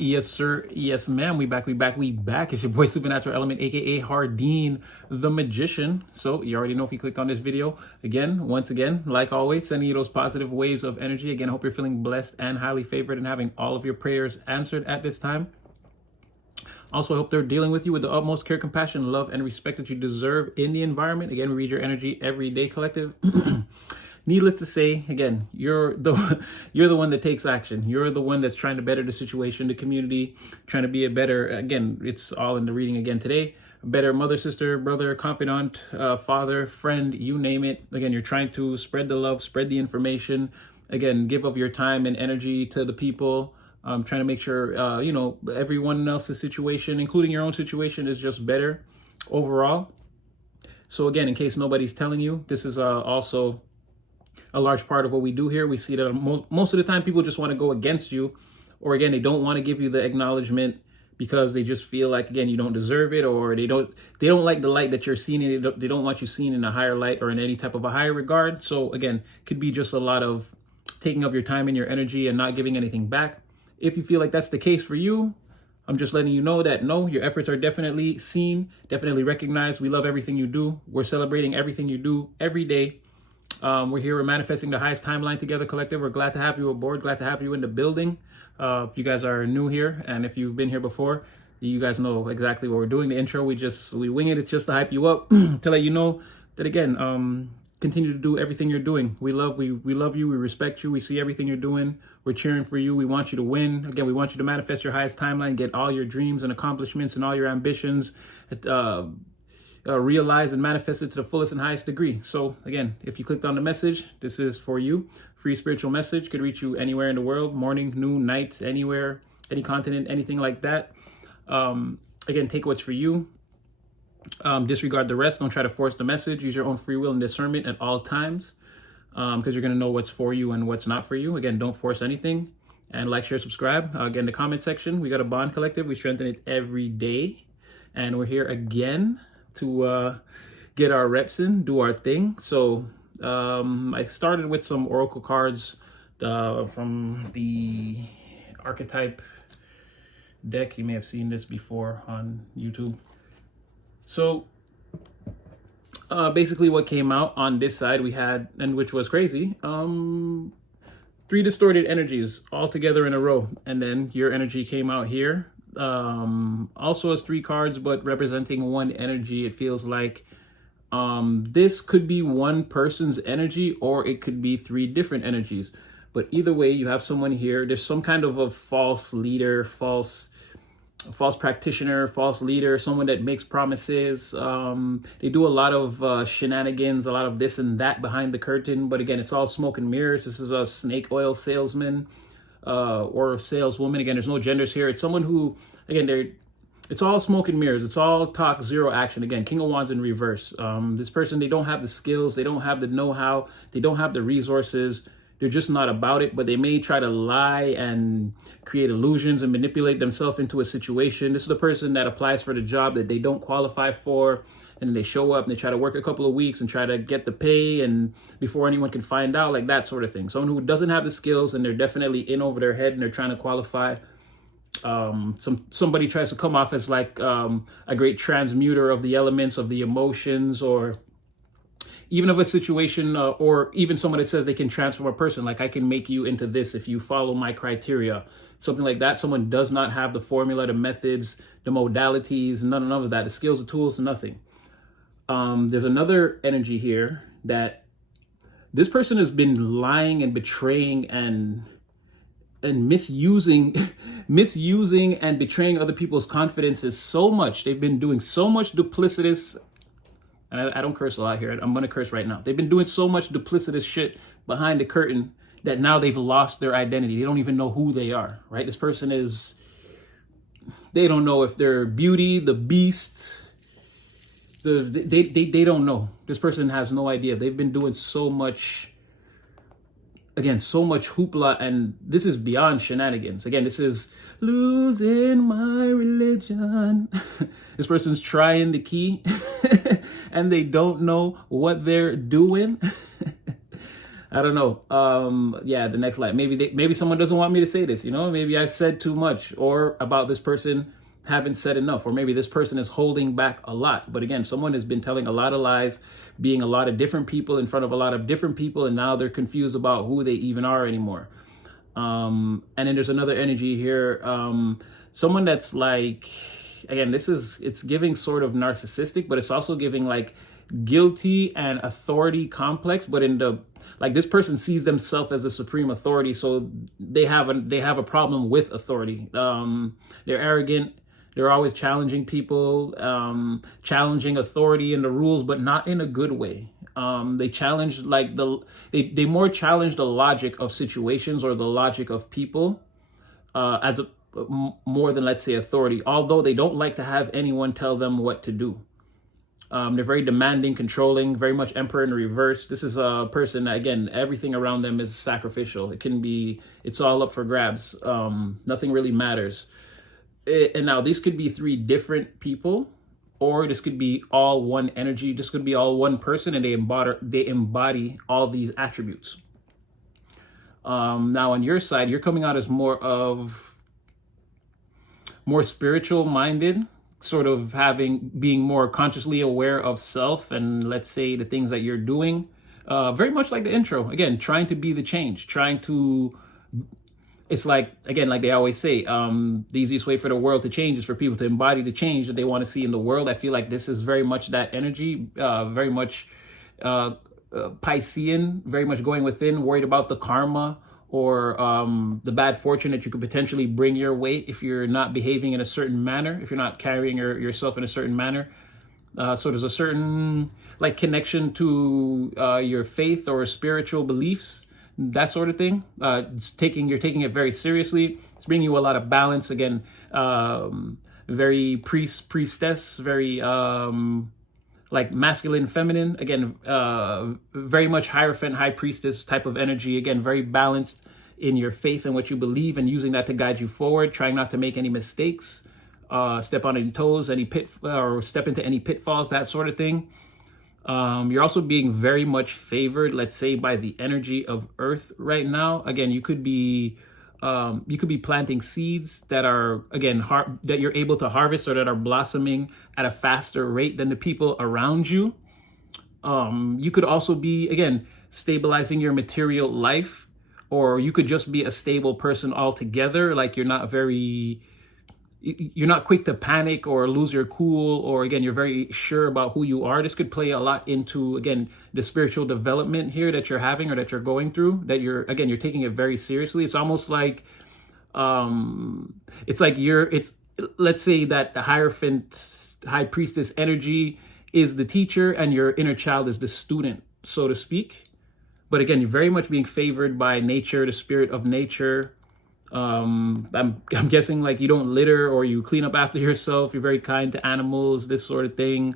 Yes, sir. Yes, ma'am. We back. We back. We back. It's your boy Supernatural Element, aka Hardin, the Magician. So you already know if you clicked on this video. Again, once again, like always, sending you those positive waves of energy. Again, I hope you're feeling blessed and highly favored and having all of your prayers answered at this time. Also, I hope they're dealing with you with the utmost care, compassion, love, and respect that you deserve in the environment. Again, we read your energy every day, collective. Needless to say, again, you're the one that takes action. You're the one that's trying to better the situation, the community, trying to be a better. Again, it's all in the reading again today. A better mother, sister, brother, confidant, father, friend, you name it. Again, you're trying to spread the love, spread the information. Again, give of your time and energy to the people. Trying to make sure everyone else's situation, including your own situation, is just better overall. So again, in case nobody's telling you, this is also a large part of what we do here. We see that most of the time people just want to go against you, or again, they don't want to give you the acknowledgement because they just feel like, again, you don't deserve it, or they don't like the light that you're seeing. They don't want you seen in a higher light or in any type of a higher regard. So again, could be just a lot of taking of your time and your energy and not giving anything back. If you feel like that's the case for you, I'm just letting you know that no, your efforts are definitely seen, definitely recognized. We love everything you do. We're celebrating everything you do every day. We're here, we're manifesting the highest timeline together, collective. We're glad to have you aboard, glad to have you in the building. If you guys are new here, and if you've been here before, you guys know exactly what we're doing. The intro, we wing it. It's just to hype you up, to let you know that, again, continue to do everything you're doing. We love you, we respect you, we see everything you're doing. We're cheering for you. We want you to win. Again, we want you to manifest your highest timeline, get all your dreams and accomplishments and all your ambitions realized and manifested to the fullest and highest degree. So again, if you clicked on the message, this is for you. Free spiritual message, could reach you anywhere in the world, morning, noon, night, anywhere, any continent, anything like that. Again, take what's for you. Disregard the rest. Don't try to force the message. Use your own free will and discernment at all times, because you're going to know what's for you and what's not for you. Again, don't force anything. And like, share, subscribe. Again, the comment section, we got a bond collective. We strengthen it every day. And we're here again to get our reps in, do our thing. So I started with some oracle cards from the archetype deck. You may have seen this before on YouTube. So basically what came out on this side, we had, and which was crazy, 3 distorted energies all together in a row. And then your energy came out here. Also as 3 cards, but representing one energy. It feels like this could be one person's energy, or it could be 3 different energies. But either way, you have someone here. There's some kind of a false leader, false practitioner, false leader, someone that makes promises. They do a lot of shenanigans, a lot of this and that behind the curtain. But again, it's all smoke and mirrors. This is a snake oil salesman or a saleswoman. Again, there's no genders here. It's someone who, again, it's all smoke and mirrors. It's all talk, zero action. Again, King of Wands in reverse. This person, they don't have the skills. They don't have the know-how. They don't have the resources. They're just not about it, but they may try to lie and create illusions and manipulate themselves into a situation. This is the person that applies for the job that they don't qualify for, and they show up and they try to work a couple of weeks and try to get the pay, and before anyone can find out, like that sort of thing. Someone who doesn't have the skills, and they're definitely in over their head and they're trying to qualify. Somebody tries to come off as like a great transmuter of the elements, of the emotions, or even of a situation, or even someone that says they can transform a person, like I can make you into this if you follow my criteria, something like that. Someone does not have the formula, the methods, the modalities, none of that, the skills, the tools, nothing. There's another energy here that this person has been lying and betraying and misusing and betraying other people's confidences so much. They've been doing so much duplicitous, and I don't curse a lot here. I'm going to curse right now. They've been doing so much duplicitous shit behind the curtain that now they've lost their identity. They don't even know who they are, right? This person they don't know if they're Beauty, the Beast. They don't know. This person has no idea. They've been doing so much, again, so much hoopla, and this is beyond shenanigans. Again, this is losing my religion. This person's trying the key and they don't know what they're doing. I don't know. Yeah, the next slide. Maybe someone doesn't want me to say this. Maybe I've said too much, or about this person haven't said enough, or maybe this person is holding back a lot. But again, someone has been telling a lot of lies, being a lot of different people in front of a lot of different people, and now they're confused about who they even are anymore. And then there's another energy here. Someone that's like, again, it's giving sort of narcissistic, but it's also giving like guilty and authority complex, but like this person sees themselves as a supreme authority, so they have a problem with authority. They're arrogant. They're always challenging people, challenging authority and the rules, but not in a good way. They challenge like they more challenge the logic of situations or the logic of people more than, let's say, authority. Although they don't like to have anyone tell them what to do. They're very demanding, controlling, very much emperor in reverse. This is a person, again, everything around them is sacrificial. It's all up for grabs. Nothing really matters. And now these could be three different people, or this could be all one energy. This could be all one person, and they embody all these attributes. Now on your side, you're coming out as more spiritual minded, sort of being more consciously aware of self and, let's say, the things that you're doing. Very much like the intro, again, trying to be the change, it's like, again, like they always say, the easiest way for the world to change is for people to embody the change that they want to see in the world. I feel like this is very much that energy, very much Piscean, very much going within, worried about the karma or the bad fortune that you could potentially bring your way if you're not behaving in a certain manner, if you're not carrying yourself in a certain manner. So there's a certain like connection to your faith or spiritual beliefs, that sort of thing. You're taking it very seriously. It's bringing you a lot of balance. Again, very priestess, very like masculine, feminine. Again, very much Hierophant, high priestess type of energy. Again, very balanced in your faith and what you believe, and using that to guide you forward. Trying not to make any mistakes, step on any toes, or step into any pitfalls, that sort of thing. You're also being very much favored, let's say, by the energy of Earth right now. Again, you could be planting seeds that are, again, that you're able to harvest, or that are blossoming at a faster rate than the people around you. You could also be, again, stabilizing your material life, or you could just be a stable person altogether. Like you're not quick to panic or lose your cool, or again, you're very sure about who you are. This could play a lot into, again, the spiritual development here that you're having or that you're going through, that you're taking it very seriously. It's almost like, let's say that the Hierophant, high priestess energy is the teacher and your inner child is the student, so to speak. But again, you're very much being favored by nature, the spirit of nature. I'm guessing like you don't litter or you clean up after yourself. You're very kind to animals, this sort of thing.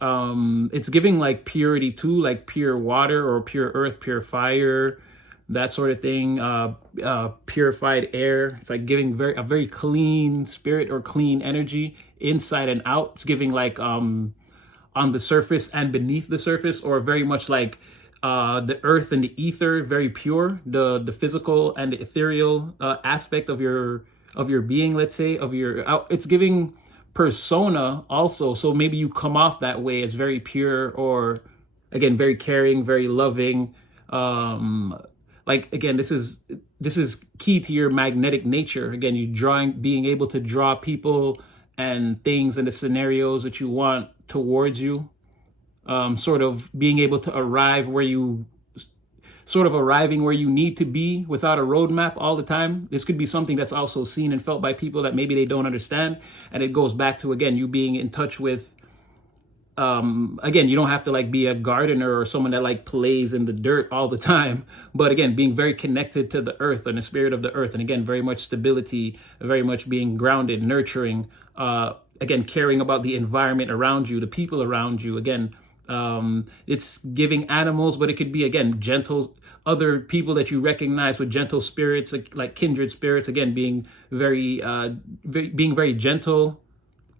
It's giving like purity too, like pure water or pure earth, pure fire, that sort of thing. Purified air. It's like giving a very clean spirit or clean energy inside and out. It's giving like on the surface and beneath the surface, or very much like the earth and the ether, very pure, the physical and the ethereal aspect of your being, let's say, it's giving persona also. So maybe you come off that way as very pure, or again, very caring, very loving. Like, again, this is key to your magnetic nature. Again, being able to draw people and things and the scenarios that you want towards you. Sort of being able to arriving where you need to be without a roadmap all the time. This could be something that's also seen and felt by people that maybe they don't understand. And it goes back to, again, you being in touch with, again, you don't have to like be a gardener or someone that like plays in the dirt all the time. But again, being very connected to the earth and the spirit of the earth. And again, very much stability, very much being grounded, nurturing, again, caring about the environment around you, the people around you. Again, it's giving animals, but it could be, again, gentle, other people that you recognize with gentle spirits, like kindred spirits. Again, being very gentle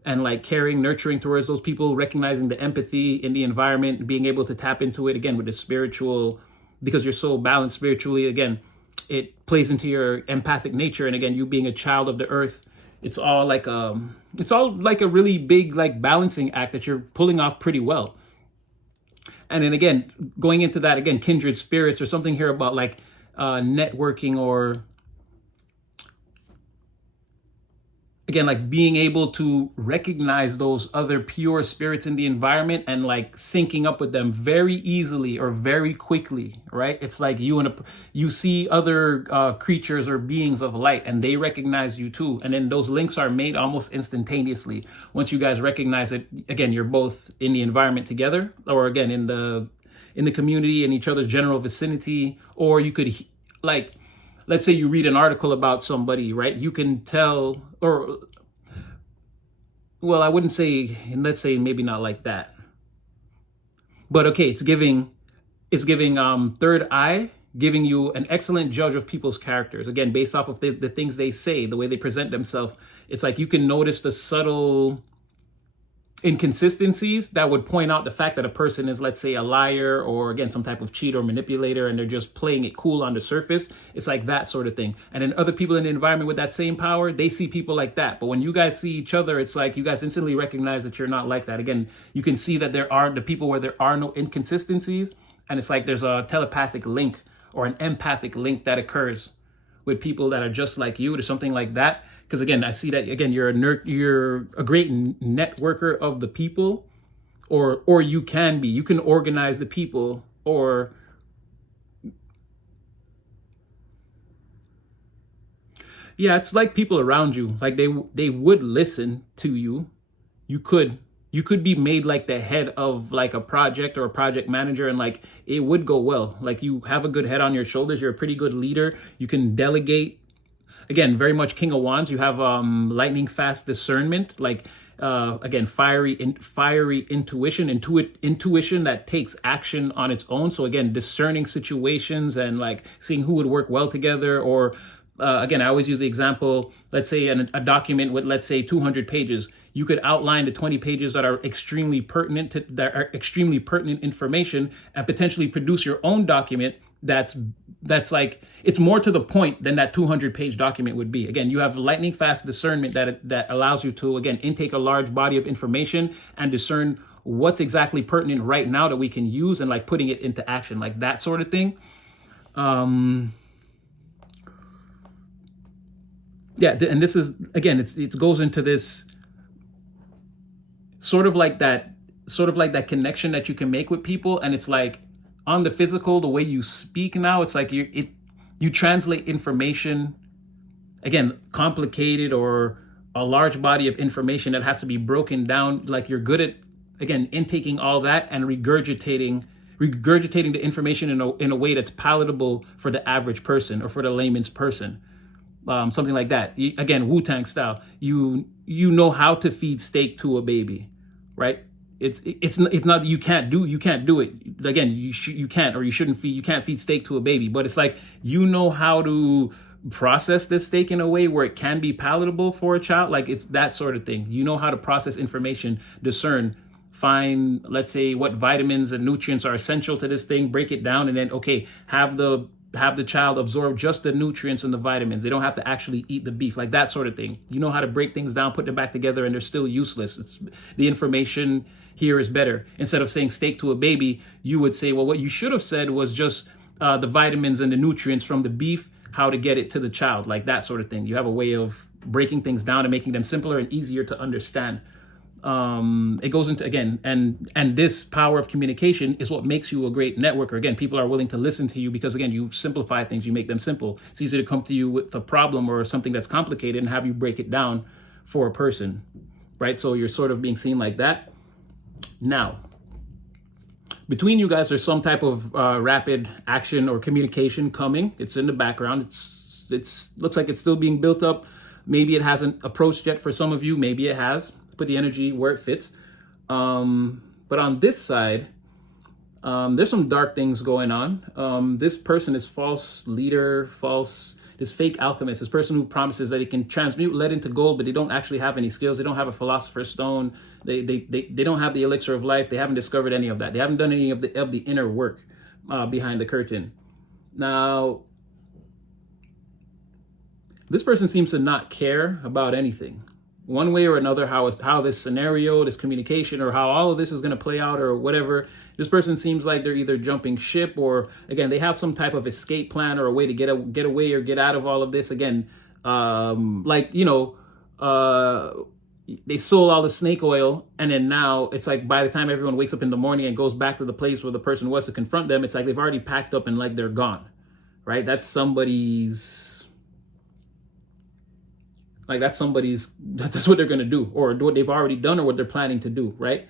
and like caring, nurturing towards those people, recognizing the empathy in the environment, being able to tap into it again with the spiritual because you're so balanced spiritually. Again, it plays into your empathic nature, and again, you being a child of the earth, it's all like a really big like balancing act that you're pulling off pretty well. And then again, going into that again, kindred spirits or something here about like networking, or again, like being able to recognize those other pure spirits in the environment and like syncing up with them very easily or very quickly, right? It's like you see other creatures or beings of light, and they recognize you too. And then those links are made almost instantaneously. Once you guys recognize it, again, you're both in the environment together, or again, in the community, in each other's general vicinity, or you could like, let's say you read an article about somebody, right? You can tell, or, well, I wouldn't say, let's say maybe not like that. But okay, it's giving third eye, giving you an excellent judge of people's characters. Again, based off of the things they say, the way they present themselves. It's like you can notice the subtle inconsistencies that would point out the fact that a person is, let's say, a liar, or again, some type of cheat or manipulator, and they're just playing it cool on the surface. It's like that sort of thing. And then other people in the environment with that same power, they see people like that. But when you guys see each other, it's like you guys instantly recognize that you're not like that. Again, you can see that there are the people where there are no inconsistencies, and it's like there's a telepathic link or an empathic link that occurs with people that are just like you, or something like that. Because again, I see that again, you're a great networker of the people, or you can be. You can organize the people, or yeah, it's like people around you, like they would listen to you. You could be made like the head of like a project or a project manager, and like it would go well. Like you have a good head on your shoulders. You're a pretty good leader. You can delegate. Again, very much King of Wands. You have lightning fast discernment, like again, fiery intuition, intuition that takes action on its own. So again, discerning situations and like seeing who would work well together. Or again, I always use the example, let's say a document with, let's say, 200 pages. You could outline the 20 pages that are extremely pertinent information, and potentially produce your own document that's like, it's more to the point than that 200-page document would be. Again, you have lightning fast discernment that allows you to, again, intake a large body of information and discern what's exactly pertinent right now that we can use, and like putting it into action, like that sort of thing. Yeah, and this is, again, it goes into this sort of like that connection that you can make with people. And it's like, on the physical, the way you speak now, it's like you translate information, again, complicated or a large body of information that has to be broken down. Like you're good at, again, intaking all that and regurgitating the information in a way that's palatable for the average person or for the layman's person. Something like that. Again, Wu-Tang style. You know how to feed steak to a baby, right? It's not, you can't do it. Again, you can't, or you can't feed steak to a baby, but it's like, you know how to process this steak in a way where it can be palatable for a child. Like it's that sort of thing. You know how to process information, discern, find, let's say, what vitamins and nutrients are essential to this thing, break it down, and then, okay, have the child absorb just the nutrients and the vitamins. They don't have to actually eat the beef, like that sort of thing. You know how to break things down, put them back together, and they're still useless. It's the information here is better. Instead of saying steak to a baby, you would say, well, what you should have said was just the vitamins and the nutrients from the beef, how to get it to the child, like that sort of thing. You have a way of breaking things down and making them simpler and easier to understand. It goes into, again, and this power of communication is what makes you a great networker. Again, people are willing to listen to you because, again, you simplify things, you make them simple. It's easy to come to you with a problem or something that's complicated and have you break it down for a person, right? So you're sort of being seen like that. Now, between you guys, there's some type of rapid action or communication coming. It's in the background. It's looks like it's still being built up. Maybe it hasn't approached yet for some of you. Maybe it has. Put the energy where it fits. But on this side, there's some dark things going on. This person is false leader, this fake alchemist, this person who promises that he can transmute lead into gold, but they don't actually have any skills. They don't have a philosopher's stone. They don't have the elixir of life. They haven't discovered any of that. They haven't done any of the inner work. behind the curtain. Now, this person seems to not care about anything, one way or another, how this scenario, this communication, or how all of this is going to play out or whatever. This person seems like they're either jumping ship, or again, they have some type of escape plan or a way to get away or get out of all of this. Again, like, you know, they sold all the snake oil, and then now it's like by the time everyone wakes up in the morning and goes back to the place where the person was to confront them, it's like they've already packed up and like they're gone, right? That's somebody's, that's what they're going to do, or what they've already done, or what they're planning to do, right?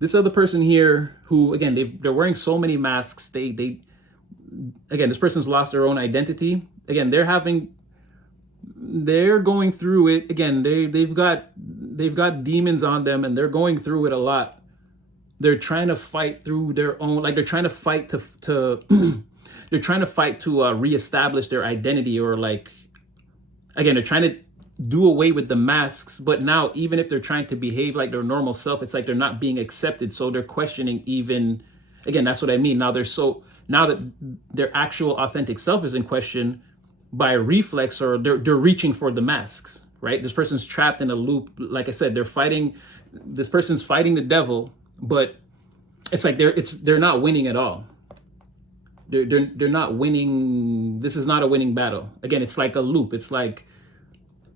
This other person here who, again, they're wearing so many masks. Again, this person's lost their own identity. Again, they're going through it. Again, they've got demons on them, and they're going through it a lot. They're trying to fight through their own, like they're trying to fight to they're trying to fight to reestablish their identity, or like, again, they're trying to do away with the masks. But now, even if they're trying to behave like their normal self, it's like they're not being accepted. So they're questioning even, again, that's what I mean. Now now that their actual authentic self is in question, by reflex, or they're reaching for the masks, right? This person's trapped in a loop. Like I said, this person's fighting the devil, but it's like they're not winning at all. They're not winning. This is not a winning battle. Again, it's like a loop. It's like,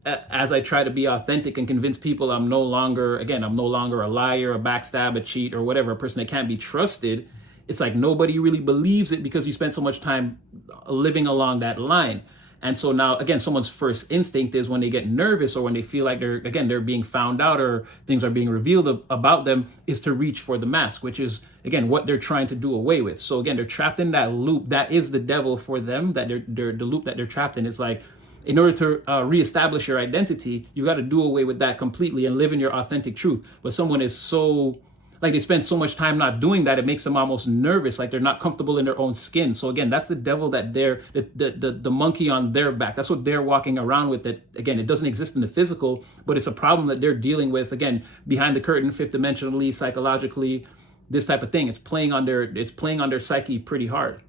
as I try to be authentic and convince people I'm no longer a liar, a backstab, a cheat, or whatever, a person that can't be trusted. It's like nobody really believes it because you spend so much time living along that line. And so now, again, someone's first instinct is when they get nervous, or when they feel like they're being found out, or things are being revealed about them, is to reach for the mask, which is, again, what they're trying to do away with. So again, they're trapped in that loop. That is the devil for them, that the loop that they're trapped in. Is like, in order to reestablish your identity, you got to do away with that completely and live in your authentic truth. But someone is so, like, they spend so much time not doing that, it makes them almost nervous, like they're not comfortable in their own skin. So again, that's the devil, that the monkey on their back. That's what they're walking around with. That, again, it doesn't exist in the physical, but it's a problem that they're dealing with, again, behind the curtain, fifth dimensionally, psychologically, this type of thing. It's playing on their psyche pretty hard.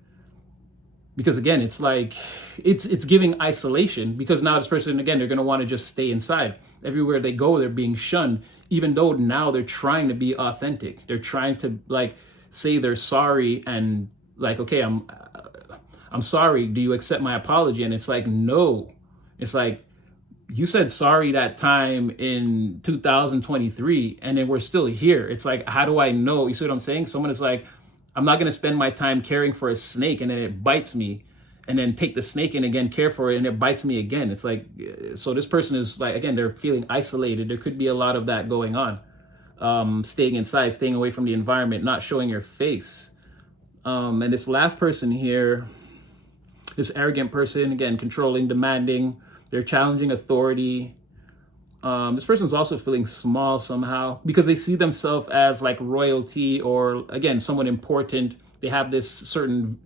Because again, it's like, it's giving isolation, because now this person, again, they're going to want to just stay inside. Everywhere they go, they're being shunned, even though now they're trying to be authentic. They're trying to, like, say they're sorry, and like, okay, I'm sorry. Do you accept my apology? And it's like, no. It's like, you said sorry that time in 2023, and then we're still here. It's like, how do I know? You see what I'm saying? Someone is like, I'm not going to spend my time caring for a snake, and then it bites me, and then take the snake and again care for it, and it bites me again. It's like, so this person is like, again, they're feeling isolated. There could be a lot of that going on. Staying inside, staying away from the environment, not showing your face. And this last person here, this arrogant person, again, controlling, demanding, they're challenging authority. This person's also feeling small somehow, because they see themselves as like royalty, or again, someone important. They have this certain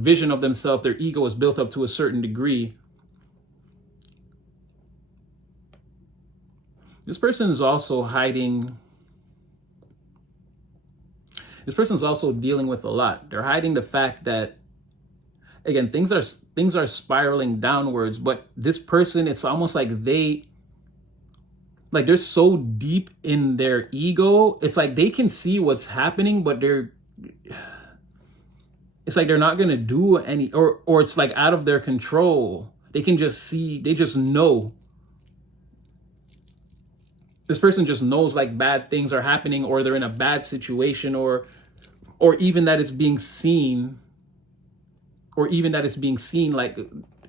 vision of themselves. Their ego is built up to a certain degree. This person is also hiding. This person's also dealing with a lot. They're hiding the fact that, again, things are spiraling downwards, but this person, it's almost like they're so deep in their ego. It's like they can see what's happening, but it's like they're not going to do any, or it's like out of their control. They can just see, they just know. This person just knows like bad things are happening, or they're in a bad situation, or even that it's being seen, like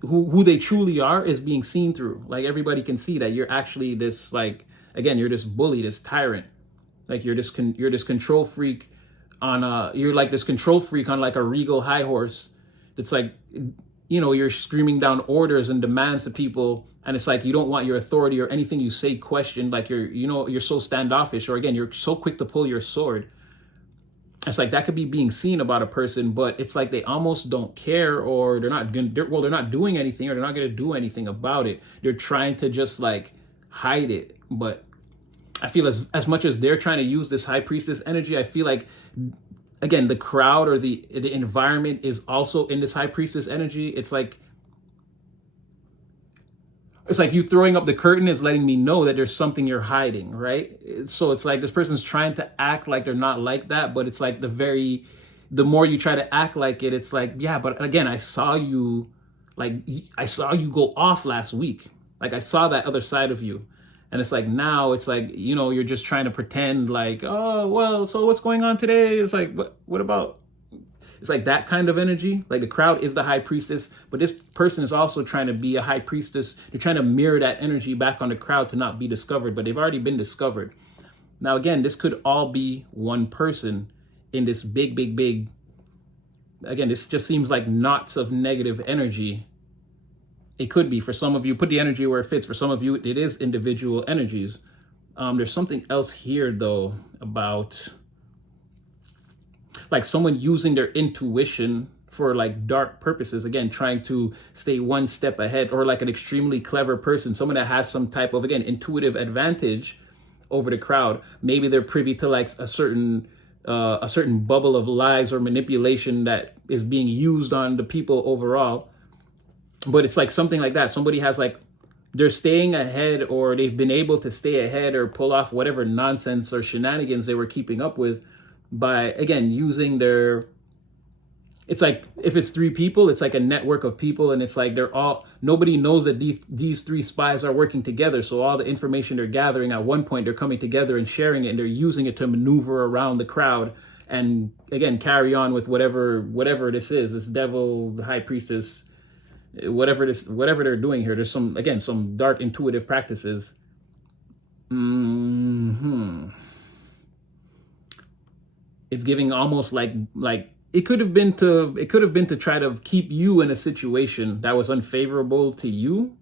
who they truly are is being seen through. Like everybody can see that you're actually this, like, again, you're this bully, this tyrant. Like you're this control freak you're like this control freak on like a regal high horse. It's like, you know, you're screaming down orders and demands to people, and it's like you don't want your authority or anything you say questioned. Like you're so standoffish, or again, you're so quick to pull your sword. It's like that could be being seen about a person, but it's like they almost don't care, or they're not doing anything, or they're not going to do anything about it. They're trying to just like hide it. But I feel as much as they're trying to use this high priestess energy, I feel like again, the crowd or the environment is also in this high priestess energy. It's like you throwing up the curtain is letting me know that there's something you're hiding, right? So it's like this person's trying to act like they're not like that, but it's like the more you try to act like it, it's like, yeah, but again, I saw you go off last week. Like I saw that other side of you. And it's like, now it's like, you're just trying to pretend like, oh, well, so what's going on today? It's like, what about? It's like that kind of energy. Like the crowd is the high priestess, but this person is also trying to be a high priestess. They're trying to mirror that energy back on the crowd to not be discovered, but they've already been discovered. Now, again, this could all be one person in this big, again, this just seems like knots of negative energy. It could be for some of you, put the energy where it fits. For some of you, it is individual energies. There's something else here though about like someone using their intuition for like dark purposes, again, trying to stay one step ahead, or like an extremely clever person, someone that has some type of, again, intuitive advantage over the crowd. Maybe they're privy to like a certain bubble of lies or manipulation that is being used on the people overall. But it's like something like that. Somebody has like, they're staying ahead, or they've been able to stay ahead or pull off whatever nonsense or shenanigans they were keeping up with by, again, using it's like, if it's 3 people, it's like a network of people, and it's like nobody knows that these 3 spies are working together. So all the information they're gathering at one point, they're coming together and sharing it, and they're using it to maneuver around the crowd and, again, carry on with whatever this is, this devil, the high priestess, whatever they're doing here. There's some dark intuitive practices. It's giving almost like it could have been to try to keep you in a situation that was unfavorable to you.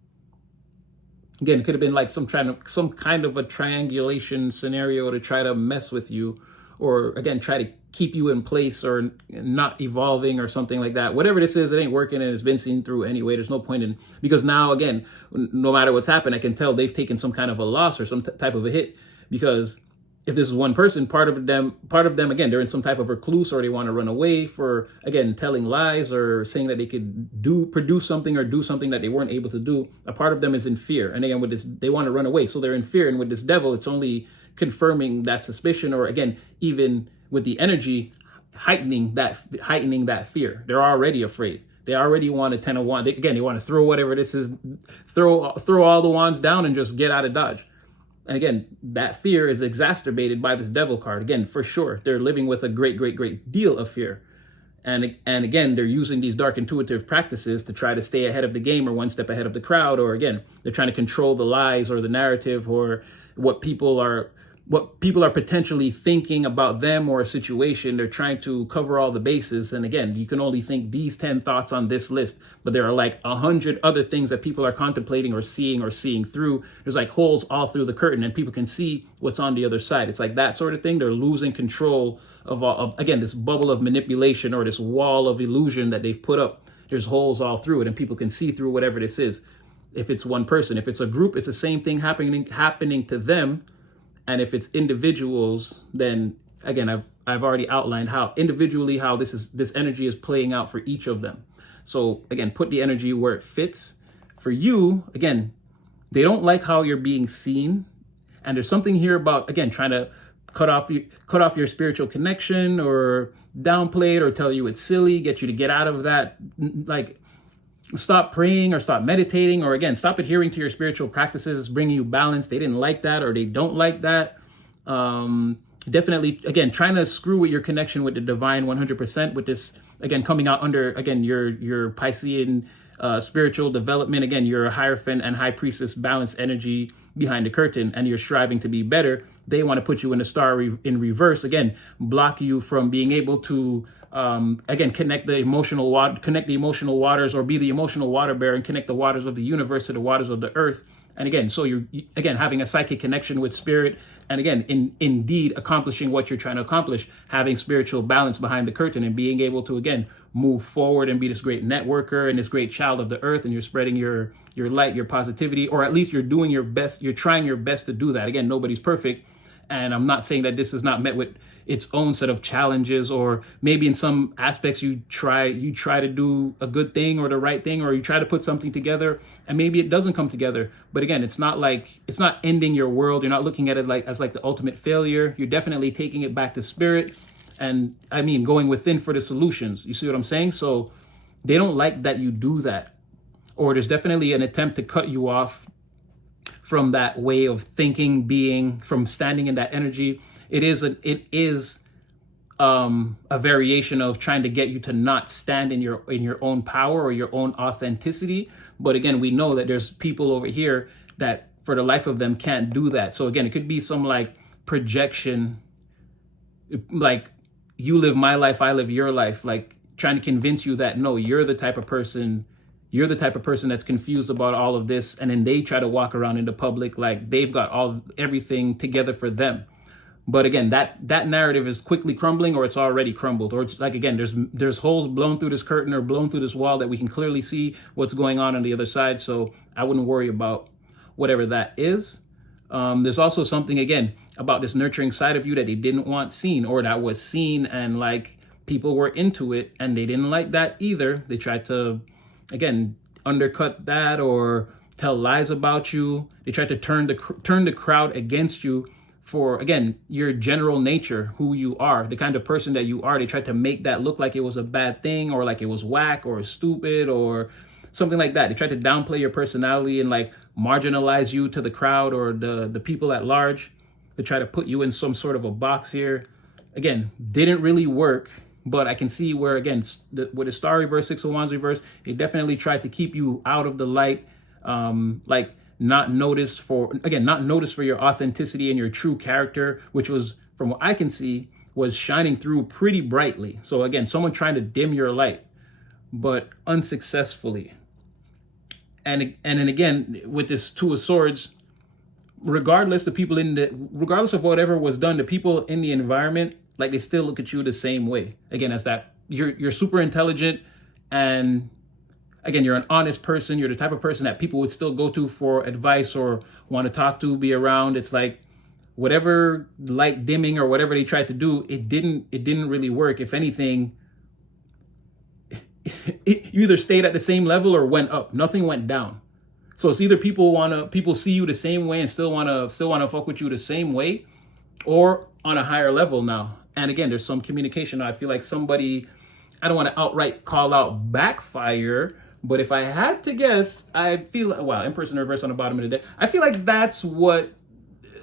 Again, it could have been like some kind of a triangulation scenario to try to mess with you, or again, try to keep you in place or not evolving or something like that. Whatever this is, it ain't working, and it's been seen through anyway. There's no point in, because now, again, no matter what's happened, I can tell they've taken some kind of a loss or some type of a hit, because if this is one person, part of them, again, they're in some type of recluse, or they want to run away for, again, telling lies or saying that they could produce something or do something that they weren't able to do. A part of them is in fear. And again, with this, they want to run away. So they're in fear. And with this devil, it's only confirming that suspicion, or again, even with the energy, heightening that fear. They're already afraid. They already want a 10 of wands. They want to throw whatever this is, throw all the wands down and just get out of Dodge. And again, that fear is exacerbated by this devil card. Again, for sure, they're living with a great deal of fear. And again, they're using these dark intuitive practices to try to stay ahead of the game, or one step ahead of the crowd, or again, they're trying to control the lies or the narrative, or what people are potentially thinking about them or a situation. They're trying to cover all the bases. And again, you can only think these 10 thoughts on this list, but there are like 100 other things that people are contemplating or seeing through. There's like holes all through the curtain, and people can see what's on the other side. It's like that sort of thing. They're losing control of again, this bubble of manipulation, or this wall of illusion that they've put up. There's holes all through it, and people can see through whatever this is. If it's one person, if it's a group, it's the same thing happening to them. And if it's individuals, then again, I've already outlined how individually, how this energy is playing out for each of them. So again, put the energy where it fits. For you, again, they don't like how you're being seen. And there's something here about, again, trying to cut off your spiritual connection, or downplay it, or tell you it's silly, get you to get out of that, like stop praying or stop meditating, or again, stop adhering to your spiritual practices, bringing you balance. They didn't like that, or they don't like that. Definitely, again, trying to screw with your connection with the divine 100%, with this, again, coming out under, again, your Piscean spiritual development. Again, your Hierophant and High Priestess balanced energy behind the curtain, and you're striving to be better. They want to put you in a star in reverse, again, block you from being able to again, connect the emotional waters, or be the emotional water bearer, and connect the waters of the universe to the waters of the earth. And again, so you're, again, having a psychic connection with spirit, and again, indeed accomplishing what you're trying to accomplish, having spiritual balance behind the curtain, and being able to, again, move forward and be this great networker and this great child of the earth. And you're spreading your light, your positivity, or at least you're doing your best. You're trying your best to do that. Again, nobody's perfect. And I'm not saying that this is not met with its own set of challenges, or maybe in some aspects you try to do a good thing or the right thing, or you try to put something together and maybe it doesn't come together. But again, it's not ending your world. You're not looking at it as like the ultimate failure. You're definitely taking it back to spirit, and I mean going within for the solutions. You see what I'm saying? So they don't like that you do that, or there's definitely an attempt to cut you off from that way of thinking, being, from standing in that energy. It is a variation of trying to get you to not stand in your own power or your own authenticity. But again, we know that there's people over here that for the life of them can't do that. So again, it could be some like projection, like you live my life, I live your life, like trying to convince you that no, you're the type of person that's confused about all of this. And then they try to walk around in the public like they've got everything together for them. But again, that narrative is quickly crumbling, or it's already crumbled. Or it's like, again, there's holes blown through this curtain or blown through this wall that we can clearly see what's going on the other side. So I wouldn't worry about whatever that is. There's also something, again, about this nurturing side of you that they didn't want seen, or that was seen and like people were into it and they didn't like that either. They tried to, again, undercut that or tell lies about you. They tried to turn the crowd against you for, again, your general nature, who you are, the kind of person that you are. They tried to make that look like it was a bad thing, or like it was whack or stupid or something like that. They tried to downplay your personality and like marginalize you to the crowd or the people at large. They try to put you in some sort of a box here. Again, didn't really work, but I can see where, again, with the star reverse, 6 of Wands reverse, they definitely tried to keep you out of the light, like not noticed for your authenticity and your true character, which was, from what I can see, was shining through pretty brightly. So again, someone trying to dim your light, but unsuccessfully. And then again, with this 2 of Swords, regardless of whatever was done, the people in the environment, like they still look at you the same way. Again, as that you're super intelligent, and again, you're an honest person. You're the type of person that people would still go to for advice or want to talk to, be around. It's like whatever light dimming or whatever they tried to do, it didn't really work. If anything, you either stayed at the same level or went up. Nothing went down. So it's either people see you the same way and still wanna fuck with you the same way, or on a higher level now. And again, there's some communication. I feel like somebody, I don't want to outright call out backfire, but if I had to guess, I feel like, wow, Empress in reverse on the bottom of the deck. I feel like that's what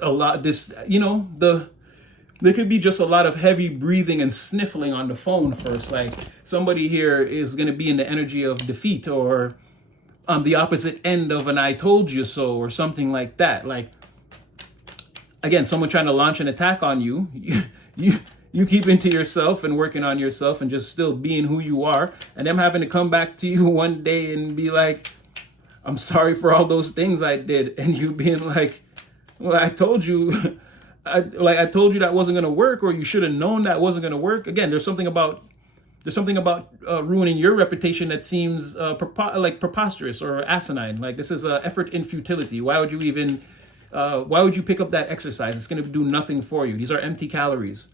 a lot, this, there could be just a lot of heavy breathing and sniffling on the phone first. Like somebody here is going to be in the energy of defeat, or on the opposite end of an I told you so, or something like that. Like, again, someone trying to launch an attack on you, you keep into yourself and working on yourself and just still being who you are, and them having to come back to you one day and be like, I'm sorry for all those things I did. And you being like, well, I told you, I told you that wasn't going to work, or you should have known that wasn't going to work. Again, there's something about ruining your reputation that seems preposterous or asinine. Like, this is an effort in futility. Why would you pick up that exercise? It's going to do nothing for you. These are empty calories.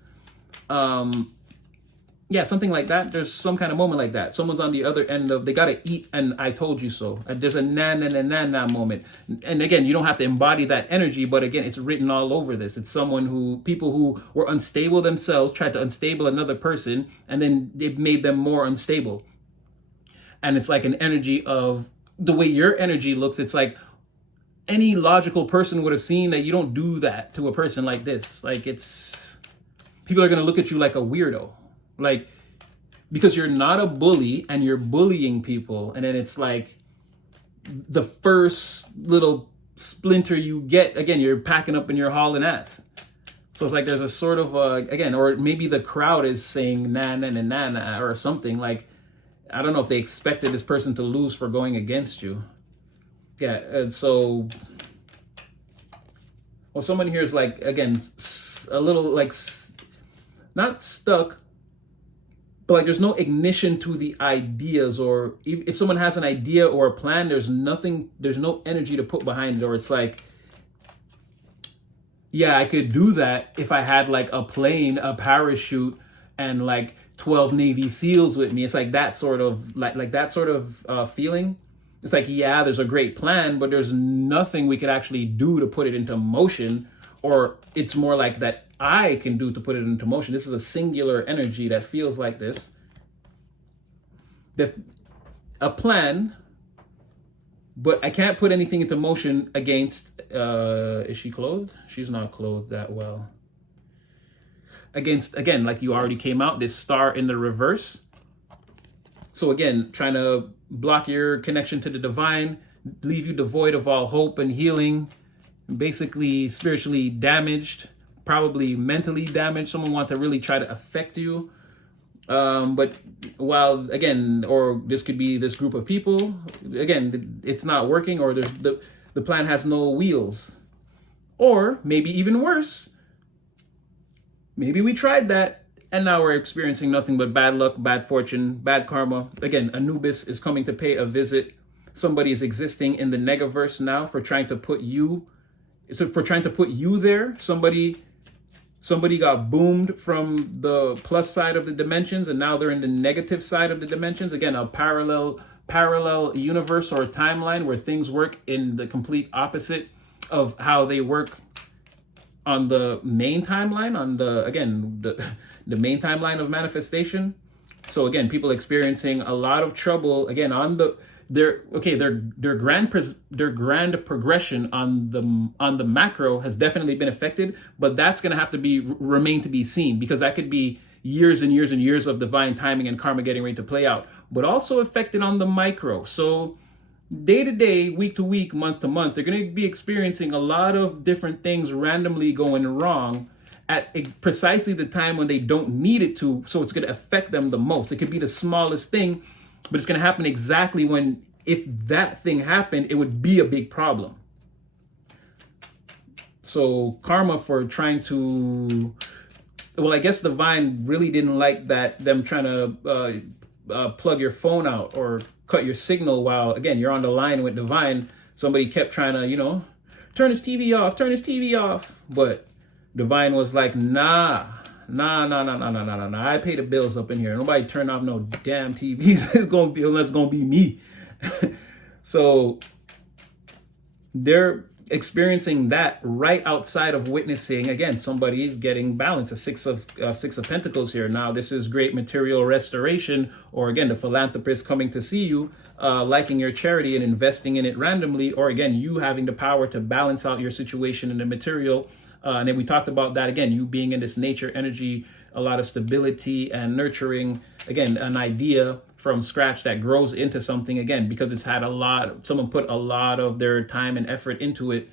Yeah, something like that. There's some kind of moment like that. Someone's on the other end of, they got to eat and I told you so. There's a na moment. And again, you don't have to embody that energy, but again, it's written all over this. It's people who were unstable themselves tried to unstable another person, and then it made them more unstable. And it's like an energy of the way your energy looks. It's like any logical person would have seen that you don't do that to a person like this. Like, people are going to look at you like a weirdo. Like, because you're not a bully and you're bullying people. And then it's like the first little splinter you get, again, you're packing up and you're hauling ass. So it's like there's a sort of, again, or maybe the crowd is saying na or something. Like, I don't know if they expected this person to lose for going against you. Yeah. And so, well, someone here is like, again, a little like not stuck, but like there's no ignition to the ideas, or if someone has an idea or a plan, there's no energy to put behind it, or it's like, yeah, I could do that if I had like a plane, a parachute, and like 12 Navy SEALs with me. It's like that sort of like that sort of feeling. It's like, yeah, there's a great plan, but there's nothing we could actually do to put it into motion. Or it's more like that I can do to put it into motion. This is a singular energy that feels like this. A plan, but I can't put anything into motion against, is she clothed? She's not clothed that well. Against, again, like you already came out, this star in the reverse. So again, trying to block your connection to the divine, leave you devoid of all hope and healing, basically spiritually damaged, probably mentally damaged. Someone want to really try to affect you. But while, again, or this could be this group of people, again, it's not working, or there's the plan has no wheels. Or maybe even worse, maybe we tried that and now we're experiencing nothing but bad luck, bad fortune, bad karma. Again, Anubis is coming to pay a visit. Somebody is existing in the negaverse now for trying to put you, there. Somebody got boomed from the plus side of the dimensions, and now they're in the negative side of the dimensions. Again, a parallel universe or timeline where things work in the complete opposite of how they work on the main timeline, on the main timeline of manifestation. So again, people experiencing a lot of trouble again on their grand progression on the macro has definitely been affected, but that's going to have to remain to be seen, because that could be years and years and years of divine timing and karma getting ready to play out, but also affected on the micro. So day to day, week to week, month to month, they're going to be experiencing a lot of different things randomly going wrong at precisely the time when they don't need it to. So it's going to affect them the most. It could be the smallest thing, but it's going to happen exactly when, if that thing happened, it would be a big problem. So karma for trying to, well, I guess divine really didn't like that, them trying to plug your phone out or cut your signal while, again, you're on the line with divine. Somebody kept trying to, turn his TV off. But divine was like, nah. I pay the bills up in here. Nobody turn off no damn TVs. It's gonna be me. So they're experiencing that right outside of witnessing. Again, somebody's getting balance. A six of Pentacles here. Now this is great material restoration, or again, the philanthropist coming to see you, liking your charity and investing in it randomly, or again, you having the power to balance out your situation in the material. And then we talked about that again, you being in this nature energy, a lot of stability and nurturing, again, an idea from scratch that grows into something, again, because it's had someone put a lot of their time and effort into it.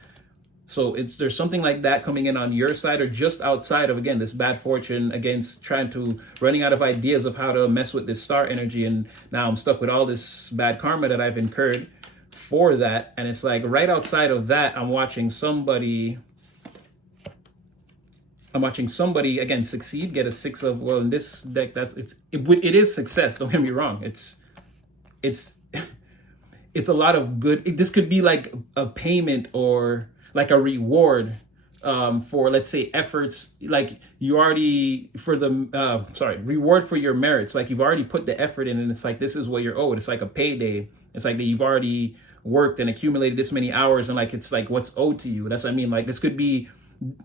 So there's something like that coming in on your side, or just outside of, again, this bad fortune against running out of ideas of how to mess with this star energy. And now I'm stuck with all this bad karma that I've incurred for that. And it's like right outside of that, I'm watching somebody again succeed, get a six of, well, in this deck, it is success. Don't get me wrong. It's a lot of good. This could be like a payment or like a reward for, let's say, efforts. Like you already reward for your merits. Like you've already put the effort in, and it's like, this is what you're owed. It's like a payday. It's like that you've already worked and accumulated this many hours, and like it's like what's owed to you. That's what I mean. Like this could be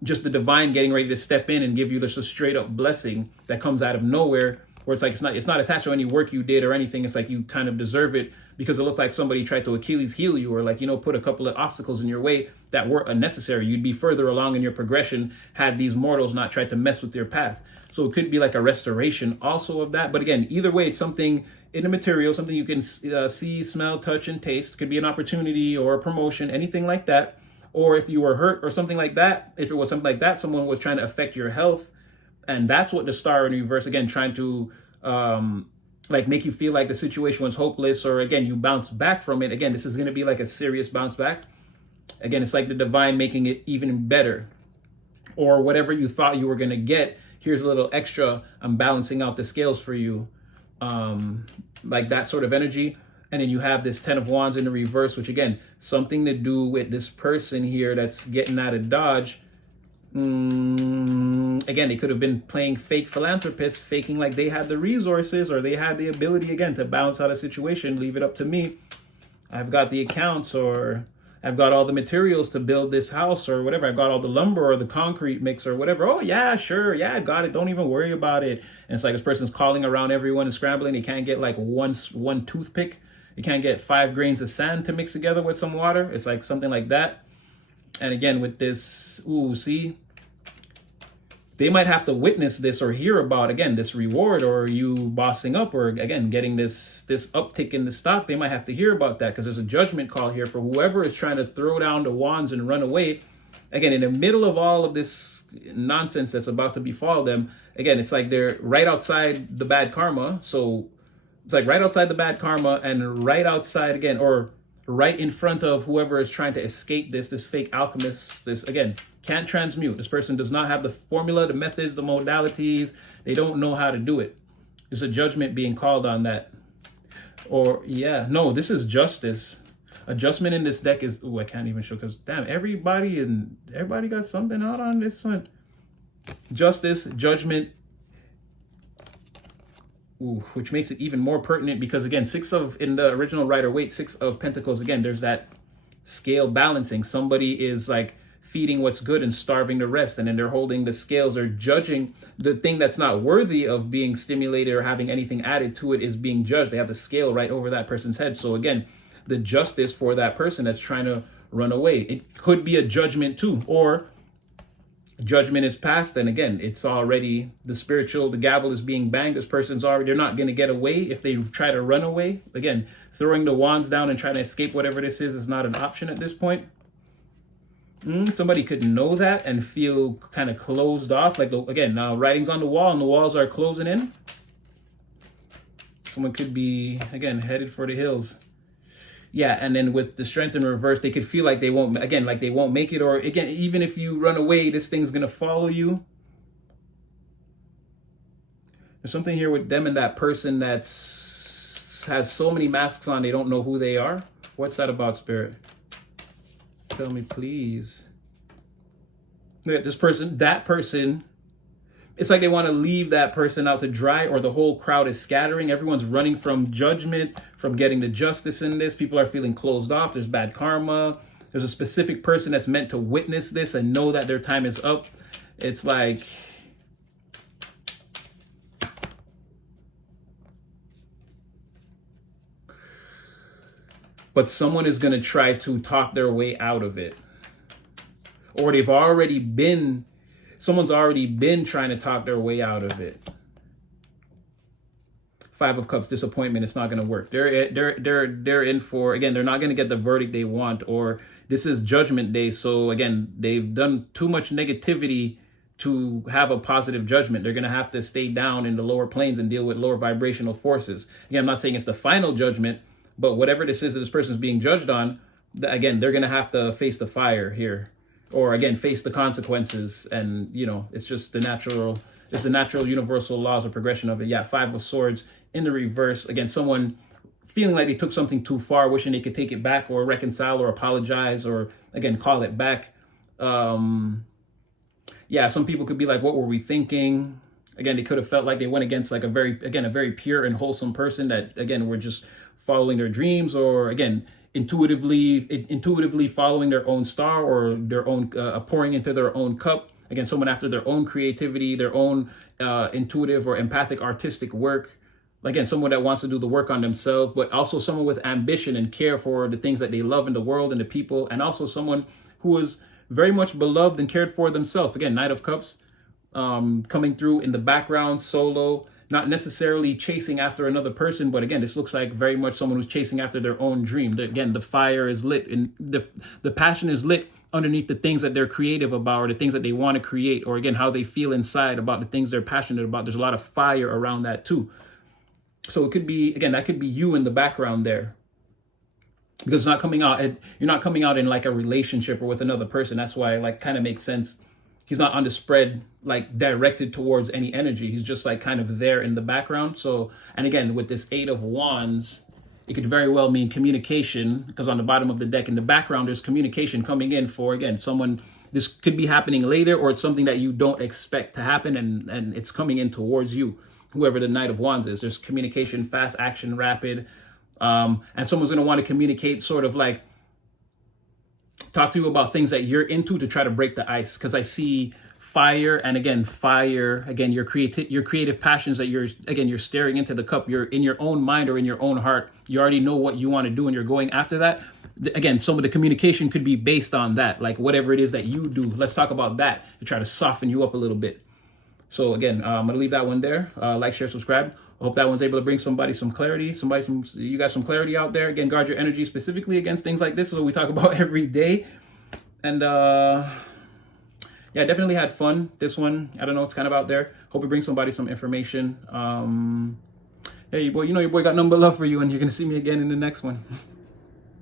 just the divine getting ready to step in and give you just a straight up blessing that comes out of nowhere, where it's like it's not attached to any work you did or anything. It's like you kind of deserve it because it looked like somebody tried to Achilles heel you, or like, put a couple of obstacles in your way that were unnecessary. You'd be further along in your progression had these mortals not tried to mess with your path. So it could be like a restoration also of that. But again, either way, it's something in the material, something you can see, smell, touch, and taste. Could be an opportunity or a promotion, anything like that. Or if you were hurt or something like that, if it was something like that, someone was trying to affect your health. And that's what the star in reverse, again, trying to make you feel like the situation was hopeless, or again, you bounce back from it. Again, this is going to be like a serious bounce back. Again, it's like the divine making it even better, or whatever you thought you were going to get. Here's a little extra. I'm balancing out the scales for you. Like that sort of energy. And then you have this 10 of Wands in the reverse, which again, something to do with this person here that's getting out of Dodge. Again, they could have been playing fake philanthropists, faking like they had the resources or they had the ability, again, to balance out a situation. Leave it up to me. I've got the accounts, or I've got all the materials to build this house or whatever. I've got all the lumber or the concrete mix or whatever. Oh, yeah, sure. Yeah, I've got it. Don't even worry about it. And it's like this person's calling around everyone and scrambling. They can't get like one toothpick. You can't get 5 grains of sand to mix together with some water. It's like something like that. And again, with this, see, they might have to witness this or hear about, again, this reward or you bossing up or, again, getting this uptick in the stock. They might have to hear about that because there's a judgment call here for whoever is trying to throw down the wands and run away. Again, in the middle of all of this nonsense that's about to befall them, again, it's like they're right outside the bad karma. So it's like right outside the bad karma and right outside, again, or right in front of whoever is trying to escape this fake alchemist. This, again, can't transmute. This person does not have the formula, the methods, the modalities. They don't know how to do it. There's a judgment being called on that. Or, yeah, no, this is justice. Adjustment in this deck is, I can't even show because, damn, everybody got something out on this one. Justice, judgment, which makes it even more pertinent because, again, in the original Rider-Waite, 6 of Pentacles, again, there's that scale balancing. Somebody is like feeding what's good and starving the rest, and then they're holding the scales or judging the thing that's not worthy of being stimulated or having anything added to it is being judged. They have the scale right over that person's head. So again, the justice for that person that's trying to run away. It could be a judgment too, or judgment is passed, and again, it's already the gavel is being banged. This person's already, they're not going to get away if they try to run away. Again, throwing the wands down and trying to escape whatever this is not an option at this point. Somebody could know that and feel kind of closed off. Like, again, now writing's on the wall and the walls are closing in. Someone could be, again, headed for the hills. Yeah, and then with the strength in reverse, they could feel like they won't make it. Or again, even if you run away, this thing's going to follow you. There's something here with them and that person has so many masks on, they don't know who they are. What's that about, Spirit? Tell me, please. Look at this person, that person. It's like they want to leave that person out to dry, or the whole crowd is scattering. Everyone's running from judgment, from getting the justice in this. People are feeling closed off. There's bad karma. There's a specific person that's meant to witness this and know that their time is up. It's like, but someone is going to try to talk their way out of it. Or someone's already been trying to talk their way out of it. 5 of Cups, disappointment. It's not going to work. They're in for, again, they're not going to get the verdict they want, or this is judgment day. So again, they've done too much negativity to have a positive judgment. They're going to have to stay down in the lower planes and deal with lower vibrational forces. Again, I'm not saying it's the final judgment, but whatever this is that this person is being judged on, again, they're going to have to face the fire here, or again, face the consequences. And, you know, it's just the natural universal laws of progression of it. Yeah, 5 of Swords in the reverse. Again, someone feeling like they took something too far, wishing they could take it back or reconcile or apologize or, again, call it back. Yeah, some people could be like, what were we thinking? Again, they could have felt like they went against like a very pure and wholesome person that, again, were just following their dreams, or again, intuitively following their own star, or their own pouring into their own cup. Again, someone after their own creativity, their own intuitive or empathic artistic work. Again, someone that wants to do the work on themselves, but also someone with ambition and care for the things that they love in the world and the people, and also someone who is very much beloved and cared for themselves. Again, Knight of Cups coming through in the background, solo, not necessarily chasing after another person, but again, this looks like very much someone who's chasing after their own dream. Again, the fire is lit and the passion is lit underneath the things that they're creative about, or the things that they want to create, or again, how they feel inside about the things they're passionate about. There's a lot of fire around that too. So it could be, again, that could be you in the background there. Because it's not coming out, you're not coming out in like a relationship or with another person. That's why it like kind of makes sense. He's not on the spread, like directed towards any energy. He's just like kind of there in the background. So, and again, with this 8 of Wands, it could very well mean communication, because on the bottom of the deck in the background, there's communication coming in for, again, someone This could be happening later, or it's something that you don't expect to happen, and it's coming in towards you. Whoever the Knight of Wands is, there's communication, fast action, rapid, and someone's going to want to communicate, sort of like talk to you about things that you're into to try to break the ice. Because I see fire, and again, fire, again, your creative passions that you're staring into the cup. You're in your own mind or in your own heart. You already know what you want to do, and you're going after that. Again, some of the communication could be based on that, like whatever it is that you do. Let's talk about that to try to soften you up a little bit. So again, I'm gonna leave that one there. Like, share, subscribe. I hope that one's able to bring somebody some clarity. You got some clarity out there. Again, guard your energy specifically against things like this. Is what we talk about every day. And yeah, definitely had fun. This one, I don't know, it's kind of out there. Hope it brings somebody some information. Hey, boy, you know your boy got nothing but love for you, and you're gonna see me again in the next one.